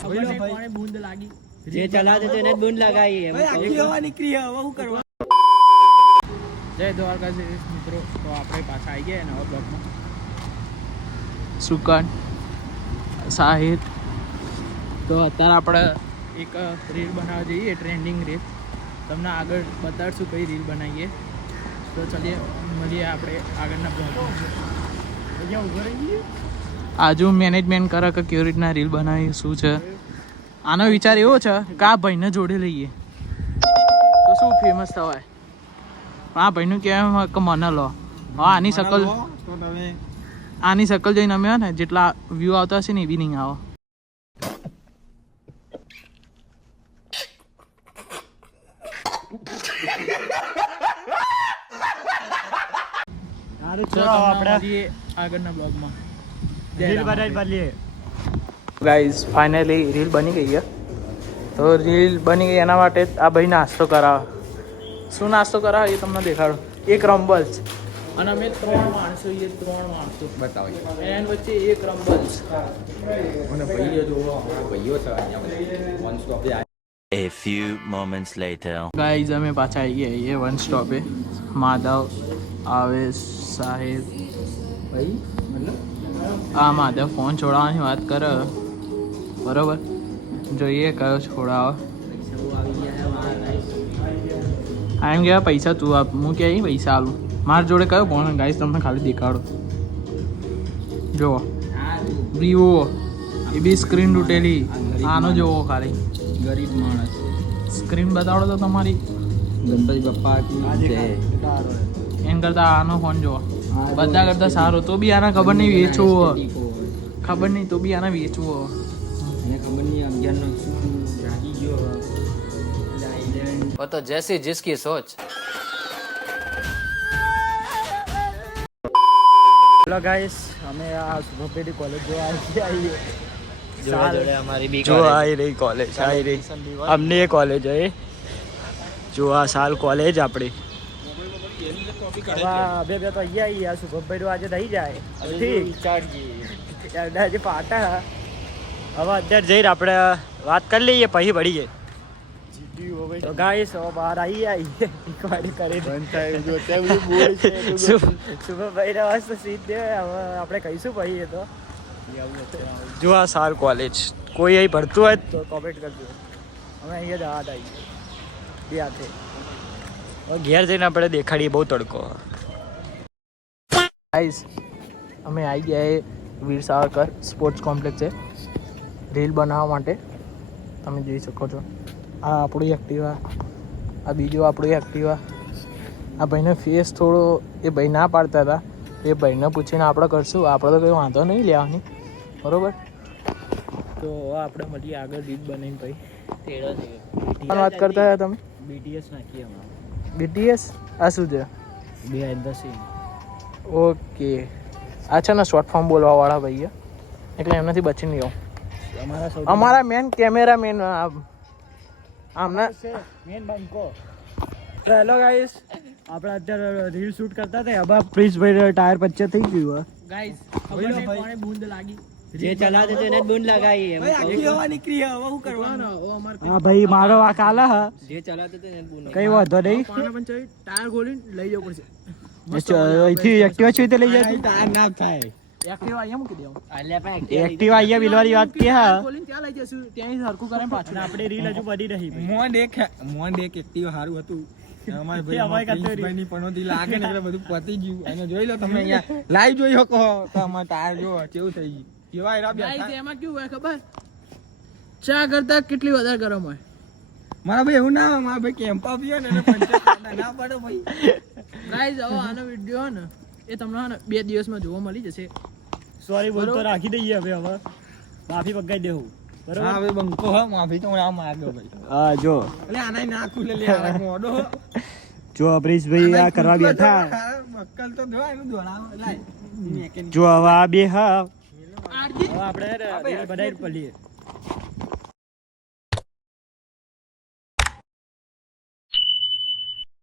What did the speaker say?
કોને બૂંદ લાગી જે ચલાવે તો એને જ બૂંદ લગાવી એમ આખી હવા નીકળી હવે હું કરવા જય દ્વારકાધીશ મિત્રો તો આપણે પાછા આવી ગયા નવા બ્લોગમાં સુકાન સાહિદ તો અત્યારે આપણે એક રીલ બનાવવા જઈએ ટ્રેન્ડિંગ રીલ તમને આગળ બતાડશું કઈ રીલ બનાવીએ તો ચલીએ મળીએ આપણે આગળના બ્લોગમાં આજુ મેનેજમેન્ટ કરે કે કેવી રીતના રીલ બનાવી શું છે આનો વિચાર એવો છે કે આ ભાઈને જોડે લઈએ તો શું ફેમસ થવાય આ ભાઈનું કહેવાય કે મને લો હા આની શકલ જોઈને અમે ને જેટલા વ્યૂ આવતા હશે ને એવી નહીં આવો આગળના બ્લોગમાં ગાઈઝ ફાઇનલી રીલ બની ગઈ છે તો રીલ બની ગઈ એના માટે આ ભાઈ નાસ્તો કરાવે શું નાસ્તો કરાવે એ તમને દેખાડો એક રમ્બલ્સ અને અમે 3 માણસો બતાવો એન વચ્ચે એક રમ્બલ્સ અને ભાઈઓ જોવો ભાઈઓ છે one stop A few moments later. Guys અમે પાછા આવી ગયા એ વન સ્ટોપે માધવ આવેશ સાહેબ ભાઈ આ માધવ ફોન છોડાવવાની વાત કરે બરોબર જોઈએ કયો છોડાવો એમ ગયા પૈસા તું આપ હું કે પૈસા આલું મારા જોડે કયો ફોન ગાઈસ તમને ખાલી દેખાડો જુઓ વિવો એ બી સ્ક્રીન તૂટેલી આનો જોવો ખાલી ગરીબ માણસ સ્ક્રીન બતાવડો તો તમારી ગણપતિ બાપ્પા એમ કરતા આનો ફોન જોવો બધા કરતા સારો તો બી આના ખબર નહીં વેચવો ખબર નહીં તો બી આના વેચવો ખબર નહીં 11 નો રાગી ગયો वो तो जैसी जिसकी सोच हेलो गाइस हमें आ सुबह कॉलेज जो आई जोड़े हमारी भी जो आई रही कॉलेज आई रही हमने ये कॉलेज है जो आ साल कॉलेज આપણી અબે તો અહીંયા આવી આ સુભભાઈ આજે થઈ જાય ઠીક આજે પાટા હવે અત્યારે જઈને આપણે વાત કરી લઈએ પછી ભળી જાય તો ગાઈસ હવે બહાર આવી ઇન્ક્વાયરી કરી સુભભાઈ ને વાસ્તે સીટ દે હવે આપણે કહીશું પછી તો જો આ સાર કોલેજ કોઈ અહીં ભણતું હોય તો કોમેન્ટ કરજો અમે અહીંયા જ આવી બે હાથે ઘેર જઈને આપણે દેખાડીએ બહુ તડકો ગાઈસ અમે આવી ગયા એ વીર સાવરકર સ્પોર્ટ્સ કોમ્પ્લેક્સ છે રીલ બનાવવા માટે તમે જોઈ શકો છો આ આપણું એક્ટિવા આ બીજું આપણું એક્ટિવા આ ભાઈનો ફેસ થોડો એ ભાઈ ના પાડતા હતા એ ભાઈને પૂછીને આપણે કરશું આપણે તો કંઈ વાંધો નહીં લેવાની બરાબર તો આપણે મળીએ આગળ રીલ બનાવીને ભાઈ વાત કરતા હતા તમે BTS નાખીએ હમણાં BTS આ શું છે બિહાઇન્ડ ધ સીન ઓકે આ છે ને શોર્ટ ફોર્મ બોલવાવાળા ભાઈ એટલે એમનાથી બચીને જાઓ અમારા મેન કેમેરા મેન આમના મેન બંકો તો હેલો ગાઈસ આપણે અત્યારે રીલ શૂટ કરતા હતા હવે પ્રિન્સભાઈ ટાયર પંચર થઈ ગયું ગાઈસ ખબર નહીં કોને બૂંદ લાગી જે ચલાવે તો એને જ બૂંદ લગાવી એમ આખી હવા નીકળી હવે હું કરવાનું હા ભાઈ મારો આ કાલા હ જે ચલાવે તો એને જ બૂંદ કઈ વાંધો નહીં પાણા પંચર ટાયર ગોલીને લઈ જવું પડશે અહીંથી એક્ટિવા છે લઈ જાય ટાયર ના થાય એક્ટિવા અહીંયા મૂકી દેવું એક્ટિવા અહીંયા બિલવારી વાત કે હા ત્યાં લઈ જશું ત્યાં સરખું કરે પાછું આપણે રીલ હજુ પડી રહી મોન એક એક્ટિવા સારું હતું અમાર ભાઈ ની પનોતી લાગે ને એટલે બધું પતી ગયું અને જોઈ લો તમે અહીંયા લાઈવ જોઈ શકો તો અમાર ટાયર જો કેવું થઈ ગયું કેવા એરા બેઠા એમાં કેવું હોય ખબર ચા કરતા કેટલી વધારે ગરમ હોય મારા ભાઈ એવું ના મારા ભાઈ કેમ્પા પીએ ને એને પંચર ના પડે ભાઈ ગાઈઝ હવે આનો વિડિયો ને એ તમને 2 દિવસમાં જોવા મળી જશે સોરી બોલ તો રાખી દઈએ હવે માફી પગાઈ દેવું બરાબર હા હવે બંકો હ માફી તો આ માંગ્યો ભાઈ હા જો એટલે આના ના ખુલે લે આ મોડો જો અબરીશભાઈ આ કરવા બેઠા મક્કલ તો જો એનું દોડાવ લાય જો હવે આ બે હા આપણે બનાવી પડીએ